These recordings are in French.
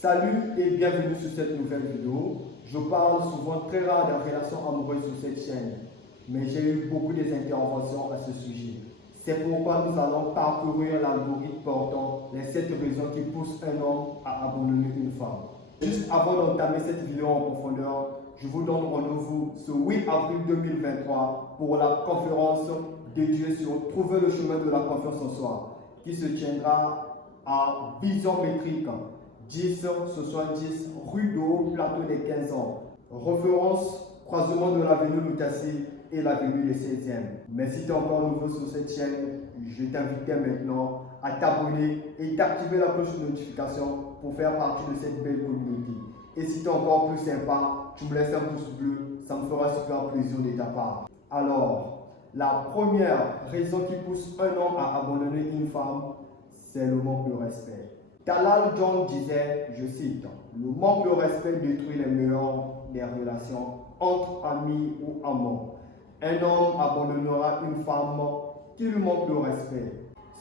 Salut et bienvenue sur cette nouvelle vidéo. Je parle souvent très rare des relations amoureuses sur cette chaîne, mais j'ai eu beaucoup d'interventions à ce sujet. C'est pourquoi nous allons parcourir l'algorithme portant les 7 raisons qui poussent un homme à abandonner une femme. Juste avant d'entamer cette vidéo en profondeur, je vous donne rendez-vous ce 8 avril 2023 pour la conférence dédiée sur Trouver le chemin de la confiance en soi, qui se tiendra à Vision Métrique, 1070 rue de Haut Plateau des 15 ans. Référence croisement de l'avenue Lutassi et l'avenue des 16e. Mais si tu es encore nouveau sur cette chaîne, je t'invite maintenant à t'abonner et d'activer la cloche de notification pour faire partie de cette belle communauté. Et si tu es encore plus sympa, tu me laisses un pouce bleu, ça me fera super plaisir de ta part. Alors, la première raison qui pousse un homme à abandonner une femme, c'est le manque de respect. Dalai John disait, je cite, « Le manque de respect détruit les meilleures des relations entre amis ou amants. Un homme abandonnera une femme qui lui manque de respect.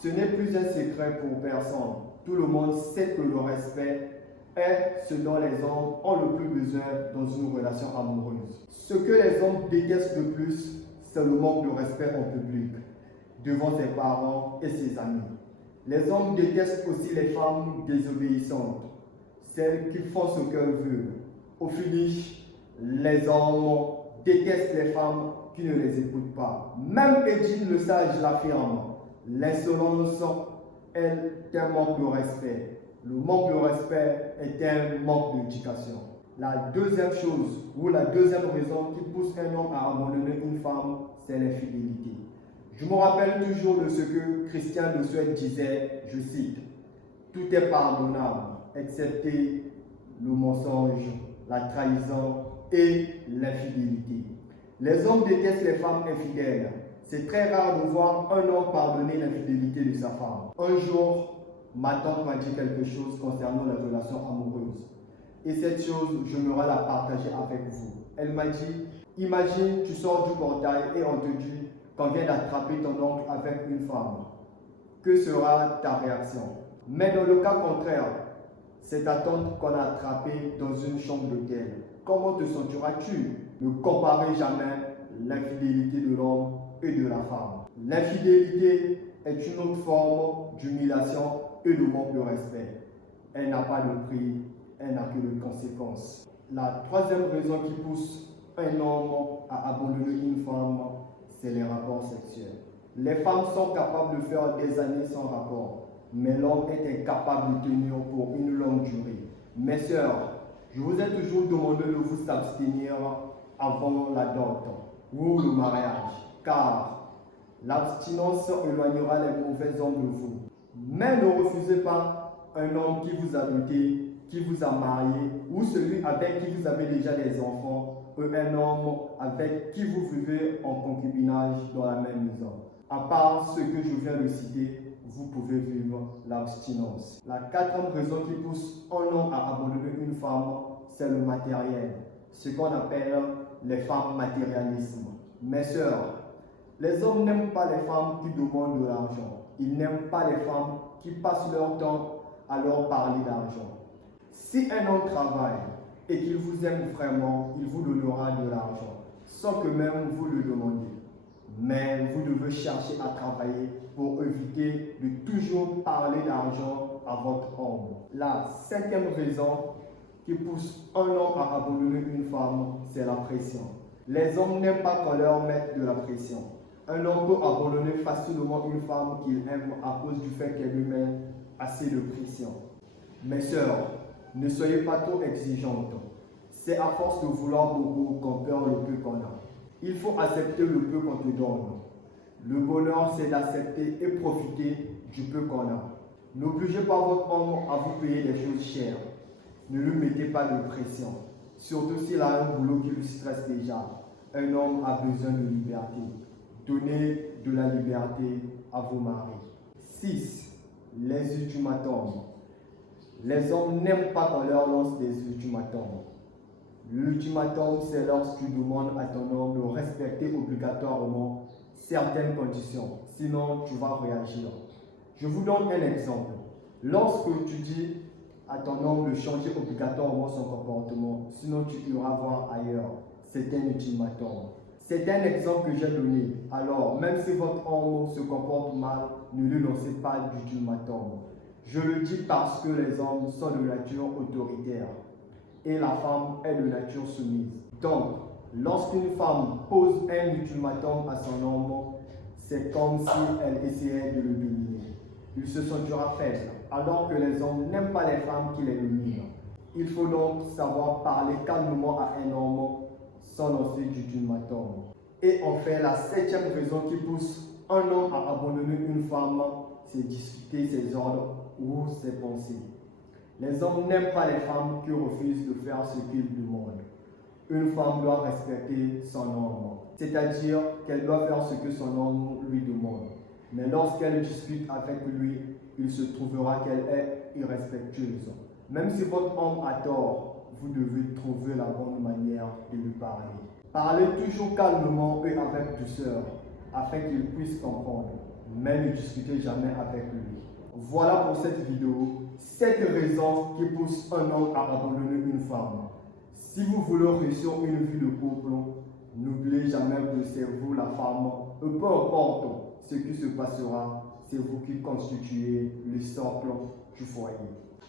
Ce n'est plus un secret pour personne. Tout le monde sait que le respect est ce dont les hommes ont le plus besoin dans une relation amoureuse. Ce que les hommes détestent le plus, c'est le manque de respect en public, devant ses parents et ses amis. Les hommes détestent aussi les femmes désobéissantes, celles qui font ce qu'elles veulent. Au finish, les hommes détestent les femmes qui ne les écoutent pas. Même Edith le sage l'affirme, l'insolence est un manque de respect. Le manque de respect est un manque d'éducation. La deuxième chose, ou la deuxième raison qui pousse un homme à abandonner une femme, c'est l'infidélité. Je me rappelle toujours de ce que Christian de Suède disait, je cite, « Tout est pardonnable, excepté le mensonge, la trahison et l'infidélité. » Les hommes détestent les femmes infidèles. C'est très rare de voir un homme pardonner l'infidélité de sa femme. Un jour, ma tante m'a dit quelque chose concernant la relation amoureuse. Et cette chose, j'aimerais la partager avec vous. Elle m'a dit, imagine, tu sors du portail et on te dit qu'on vient d'attraper ton oncle avec une femme. Que sera ta réaction? Mais dans le cas contraire, c'est ta tante qu'on a attrapée dans une chambre d'hôtel. Comment te sentiras-tu? Ne comparez jamais l'infidélité de l'homme et de la femme. L'infidélité est une autre forme d'humiliation et de manque de respect. Elle n'a pas de prix, elle n'a que de conséquences. La troisième raison qui pousse un homme à abandonner une femme, c'est les rapports sexuels. Les femmes sont capables de faire des années sans rapport, mais l'homme est incapable de tenir pour une longue durée. Mes sœurs, je vous ai toujours demandé de vous abstenir avant la dot ou le mariage, car l'abstinence éloignera les mauvais hommes de vous. Mais ne refusez pas un homme qui vous a doté, qui vous a marié, ou celui avec qui vous avez déjà des enfants, ou un homme avec qui vous vivez en concubinage dans la même maison. À part ce que je viens de citer, vous pouvez vivre l'abstinence. La quatrième raison qui pousse un homme à abandonner une femme, c'est le matériel, ce qu'on appelle les femmes matérialisme. Mes sœurs, les hommes n'aiment pas les femmes qui demandent de l'argent. Ils n'aiment pas les femmes qui passent leur temps à leur parler d'argent. Si un homme travaille et qu'il vous aime vraiment, il vous donnera de l'argent, sans que même vous le demandiez. Mais vous devez chercher à travailler pour éviter de toujours parler d'argent à votre homme. La cinquième raison qui pousse un homme à abandonner une femme, c'est la pression. Les hommes n'aiment pas qu'on leur mette de la pression. Un homme peut abandonner facilement une femme qu'il aime à cause du fait qu'elle lui met assez de pression. Mes sœurs, ne soyez pas trop exigeantes. C'est à force de vouloir beaucoup qu'on perd le peu qu'on a. Il faut accepter le peu qu'on te donne. Le bonheur, c'est d'accepter et profiter du peu qu'on a. N'obligez pas votre homme à vous payer des choses chères. Ne lui mettez pas de pression. Surtout s'il a un boulot qui lui stresse déjà. Un homme a besoin de liberté. Donnez de la liberté à vos maris. 6. Les ultimatums. Les hommes n'aiment pas qu'on leur lance des ultimatums. L'ultimatum, c'est lorsqu'ils demandent à ton homme de respecter obligatoirement certaines conditions. Sinon, tu vas réagir. Je vous donne un exemple. Lorsque tu dis à ton homme de changer obligatoirement son comportement, sinon tu iras voir ailleurs. C'est un ultimatum. C'est un exemple que j'ai donné. Alors, même si votre homme se comporte mal, ne lui lancez pas d'ultimatum. Je le dis parce que les hommes sont de nature autoritaire et la femme est de nature soumise. Donc, lorsqu'une femme pose un ultimatum à son homme, c'est comme si elle essayait de le dominer. Il se sentira faible, alors que les hommes n'aiment pas les femmes qui les dominent. Il faut donc savoir parler calmement à un homme sans lancer d'ultimatum. Et enfin, la 7e raison qui pousse un homme à abandonner une femme, c'est discuter ses ordres ou ses pensées. Les hommes n'aiment pas les femmes qui refusent de faire ce qu'ils demandent. Une femme doit respecter son homme, c'est-à-dire qu'elle doit faire ce que son homme lui demande. Mais lorsqu'elle discute avec lui, il se trouvera qu'elle est irrespectueuse. Même si votre homme a tort, vous devez trouver la bonne manière de lui parler. Parlez toujours calmement et avec douceur, afin qu'il puisse comprendre, mais ne discutez jamais avec lui. Voilà pour cette vidéo, 7 raisons qui poussent un homme à abandonner une femme. Si vous voulez réussir une vie de couple, n'oubliez jamais que c'est vous la femme, peu importe ce qui se passera, c'est vous qui constituez le socle du foyer.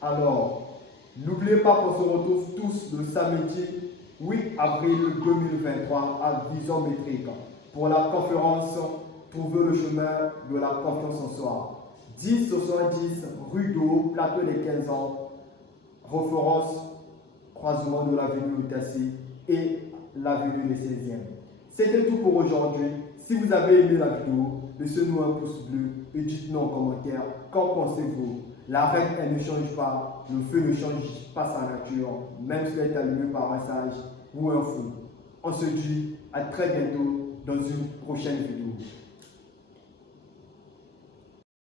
Alors, n'oubliez pas qu'on se retrouve tous le samedi 8 avril 2023 à Vision Métrique pour la conférence Trouver le chemin de la confiance en soi. 1070 rue d'Eau, plateau des 15 ans, référence croisement de l'avenue Lutassi et l'avenue des 16e. C'était tout pour aujourd'hui. Si vous avez aimé la vidéo, laissez-nous un pouce bleu et dites-nous en commentaire qu'en pensez-vous. La règle, elle ne change pas, le feu ne change pas sa nature, même si elle est allumée par un sage ou un fou. On se dit à très bientôt dans une prochaine vidéo.